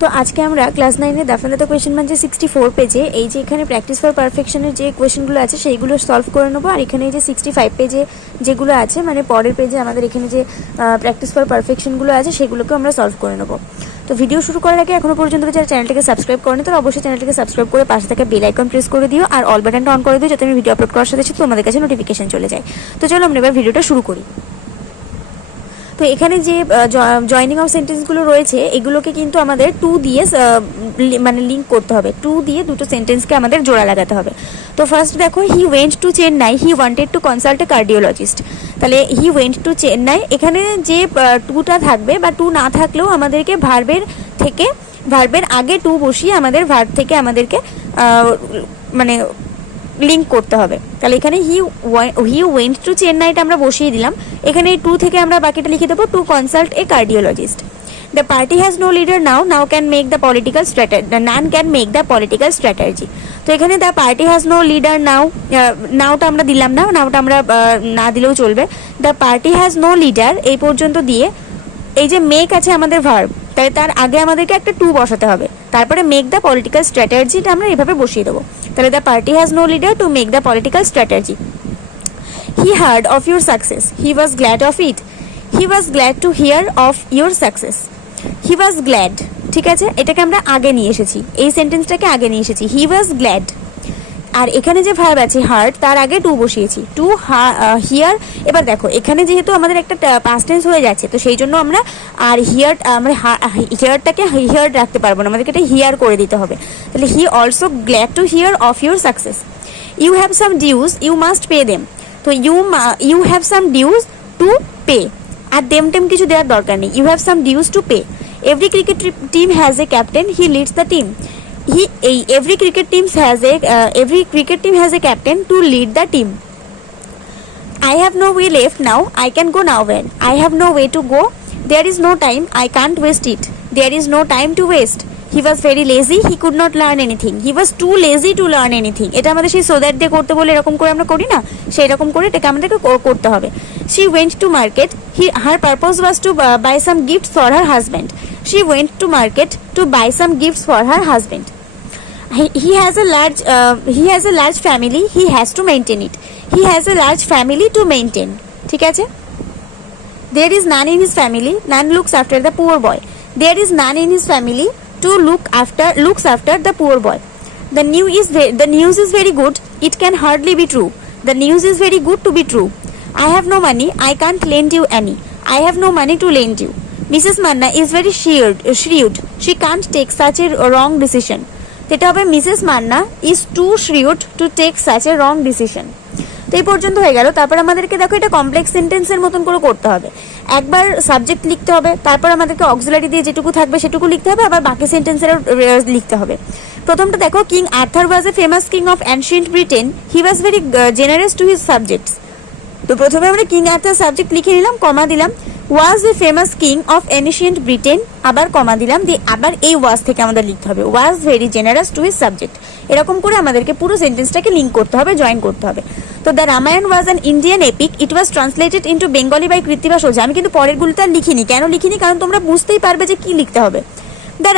তো আজকে আমরা ক্লাস 9 এর দাফাদাতা কোয়েশ্চেন মানে 64 পেজে এই যে এখানে প্র্যাকটিস ফর পারফেকশনের যে কোয়েশ্চেনগুলো আছে সেইগুলো সলভ করে নেবো। আর এখানে এই যে 65 পেজে যেগুলো আছে মানে পরের পেজে আমাদের এখানে যে প্র্যাকটিস ফর পারফেকশনগুলো আছে সেগুলোকে আমরা সলভ করে নেবো। তো ভিডিও শুরু করার আগে এখনো পর্যন্ত যারা চ্যানেলটাকে সাবস্ক্রাইব করেনি তারা অবশ্যই চ্যানেলটাকে সাবস্ক্রাইব করে পাশে থাকা বেল আইকন প্রেস করে দিও আর অল বাটনটা অন করে দিও যাতে আমি ভিডিও আপলোড করার সাথে সাথে তোমাদের কাছে নোটিফিকেশন চলে যায়। তো চলো আমরা এবার ভিডিওটা শুরু করি। তো এখানে যে জয়নিং অফ সেন্টেন্সগুলো রয়েছে এগুলোকে কিন্তু আমাদের টু দিয়ে মানে লিঙ্ক করতে হবে, টু দিয়ে দুটো সেন্টেন্সকে আমাদের জোড়া লাগাতে হবে। তো ফার্স্ট দেখো, he went to Chennai, he wanted to consult a cardiologist. তাহলে হি ওয়েন্ট টু চেন্নাই, এখানে যে টুটা থাকবে বা টু না থাকলেও আমাদেরকে ভার্বের আগে টু বসিয়ে আমাদের ভার্ব থেকে আমাদেরকে মানে লিঙ্ক করতে হবে। তাহলে এখানে হি ওয়েন্ট টু চেন্নাইটা আমরা বসিয়ে দিলাম, এখানে এই টু থেকে আমরা বাকিটা লিখে দেবো to consult a cardiologist. The party has no leader now can make the political strategy, none can make the political strategy. তো এখানে the party has no leader নাওটা আমরা দিলাম না, নাওটা আমরা না দিলেও চলবে। The party has no leader এই পর্যন্ত দিয়ে এই যে মেক আছে আমাদের ভার্ব, তাই তার আগে আমাদেরকে একটা টু বসাতে হবে, তারপরে মেক দ্য পলিটিক্যাল স্ট্র্যাটেজিটা আমরা এভাবে বসিয়ে দেবো। তাহলে the party has no leader to make the political strategy. He heard of your success, he was glad of it, he was glad to hear of your success. He was glad, ঠিক আছে, এটাকে আমরা আগে নিয়ে এসেছি, এই সেন্টেন্সটাকে আগে নিয়ে এসেছি, হি ওয়াজ গ্ল্যাড। আর এখানে যে ভার্ব আছে হার্ড তার আগে টু বসিয়েছি, টু হিয়ার। এবার দেখো এখানে যেহেতু আমাদের একটা পাস্ট টেন্স হয়ে যাচ্ছে তো সেই জন্য আমরা আর আমরা হিয়ারটাকে হিয়ার রাখতে পারবো না, আমাদেরকে এটা হিয়ার করে দিতে হবে। তাহলে he also glad to hear of your success. You have some dues, you must pay them. তো you have some dues to pay, আর টেম কিছু দেওয়ার দরকার নেই, you have some dues to pay. Every cricket team has a captain, he leads the team. Every cricket team has a captain to lead the team. I have no way left now, I can go nowhere. I have no way to go, there is no time, I can't waste it. There is no time to waste. He was very lazy, he could not learn anything. He was too lazy to learn anything. এটা আমাদের সেই so that দিয়ে করতে বলে এরকম করে আমরা করি না, সেই রকম করে এটাকে আমাদেরকে করতে হবে। She went to market, her purpose was to buy some gifts for her husband. She went to market to buy some gifts for her husband. He has a large family, he has to maintain it. He has a large family to maintain. ঠিক আছে, there is none in his family, none looks after the poor boy. There is none in his family to looks after the poor boy. The news is very good, it can hardly be true. The news is very good to be true. I have no money, I can't lend you any. I have no money to lend you. Mrs. Manna is very shrewd, she can't take such a wrong decision. এটা হবে Mrs Manna is too shrewd to take such a wrong decision. তো এই পর্যন্ত হয়ে গেল। তারপর আমাদেরকে দেখো এটা কমপ্লেক্স সেন্টেন্সের মতন করে করতে হবে, একবার সাবজেক্ট লিখতে হবে, তারপর আমাদেরকে অক্সিলারি দিয়ে যেটুকু থাকবে সেটুকু লিখতে হবে, আবার বাকি সেন্টেন্সেরও লিখতে হবে। প্রথমটা দেখো, king Arthur was a famous king of ancient Britain, he was very generous to his subjects. তো প্রথমে আমরা কিং আর্থার সাবজেক্ট লিখে নিলাম, কমা দিলাম, was a famous king of ancient Britain, আবার কমা দিলাম, দিয়ে আবার এই ওয়াজ থেকে আমাদের লিখতে হবে was very generous to his subject. এরকম করে আমাদেরকে পুরো সেন্টেন্সটাকে লিঙ্ক করতে হবে, জয়েন করতে হবে। তো the Ramayana was an Indian epic, it was translated into Bengali by Krittibas Ojha. আমি কিন্তু পরেরগুলোতে আর লিখিনি, কেন লিখিনি, কারণ তোমরা বুঝতেই পারবে যে কি লিখতে হবে। The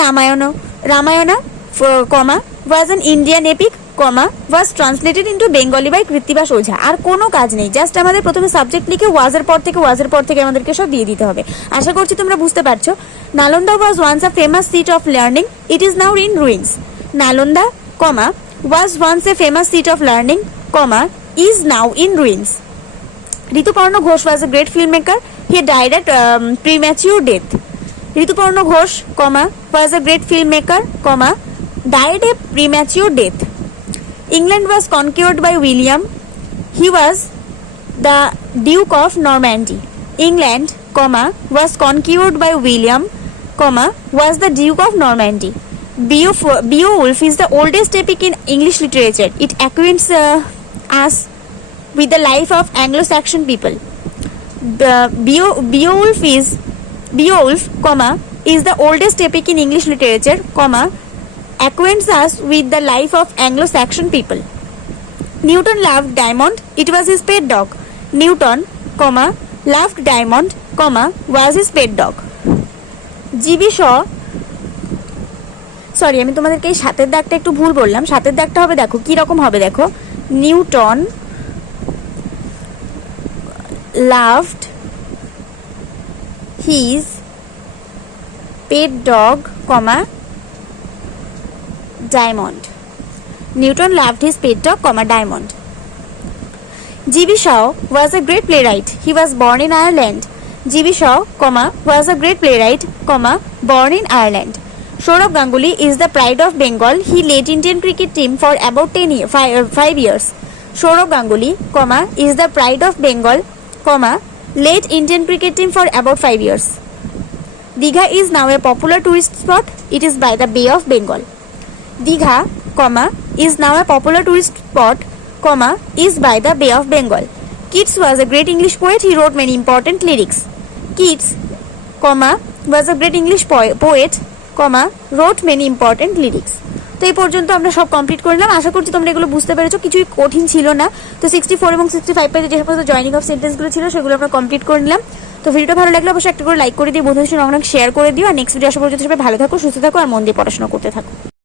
Ramayana comma was an Indian epic comma was translated into Bengali by Krittibas Ojha. আর কোনো কাজ নেই, জাস্ট আমাদের প্রথমে সাবজেক্ট লিখে ওয়াজের পর থেকে আমাদেরকে সব দিয়ে দিতে হবে। আশা করছি তোমরা বুঝতে পারছো। Nalanda was once a famous seat of learning, it is now in ruins. Nalanda comma was once a famous seat of learning comma is now in ruins. Rituparno Ghosh was a great film maker, he died at premature death. Rituparno Ghosh comma was a great film maker comma died a premature death. England was conquered by William, he was the Duke of Normandy. England, was conquered by William, was the Duke of Normandy. Beowulf is the oldest epic in English literature. It acquaints us with the life of Anglo-Saxon people. Beowulf, is the oldest epic in English literature, acquaints us with the life of Anglo-Saxon people. Newton loved Diamond, it was his pet dog. Newton, loved Diamond, was his pet dog. G.B. Shaw sorry, আমি তোমাদেরকে এই 7-এর দাগটা একটু ভুল বললাম। 7-এর দাগটা হবে, দেখো কীরকম হবে, দেখো Newton loved his pet dog, comma diamond. Newton loved his pet dog, Diamond. G.B. Shaw was a great playwright. He was born in Ireland. G.B. Shaw, was a great playwright, born in Ireland. Sourav Ganguly is the pride of Bengal. He led Indian cricket team for about 5 years. Sourav Ganguly, is the pride of Bengal, led Indian cricket team for about 5 years. Digha is now a popular tourist spot. It is by the Bay of Bengal. Digha, is now a popular tourist spot, is by the Bay of Bengal. Keats was a great English poet. He wrote many important lyrics. Keats, was a great English poet, wrote many important lyrics. তো এই পর্যন্ত আমরা সব complete করলাম। আশা করছি তোমরা এগুলো বুঝতে পেরেছো, কিছুই কঠিন ছিল না। তো 64 এবং 65 পেজে যে সমস্ত জয়নিং অফ সেন্টেন্সগুলো ছিল সেগুলো আমরা কমপ্লিট করে নিলাম। তো ভিডিওটা ভালো লাগলে অবশ্যই একটা করে লাইক করে দিও, বন্ধুদের সঙ্গে অনেক শেয়ার করে দিও। আর নেক্সট ভিডিও আসা পর্যন্ত সবাই ভালো থাকো, সুস্থ থাকো আর মন দিয়ে পড়াশোনা করতে থাকো।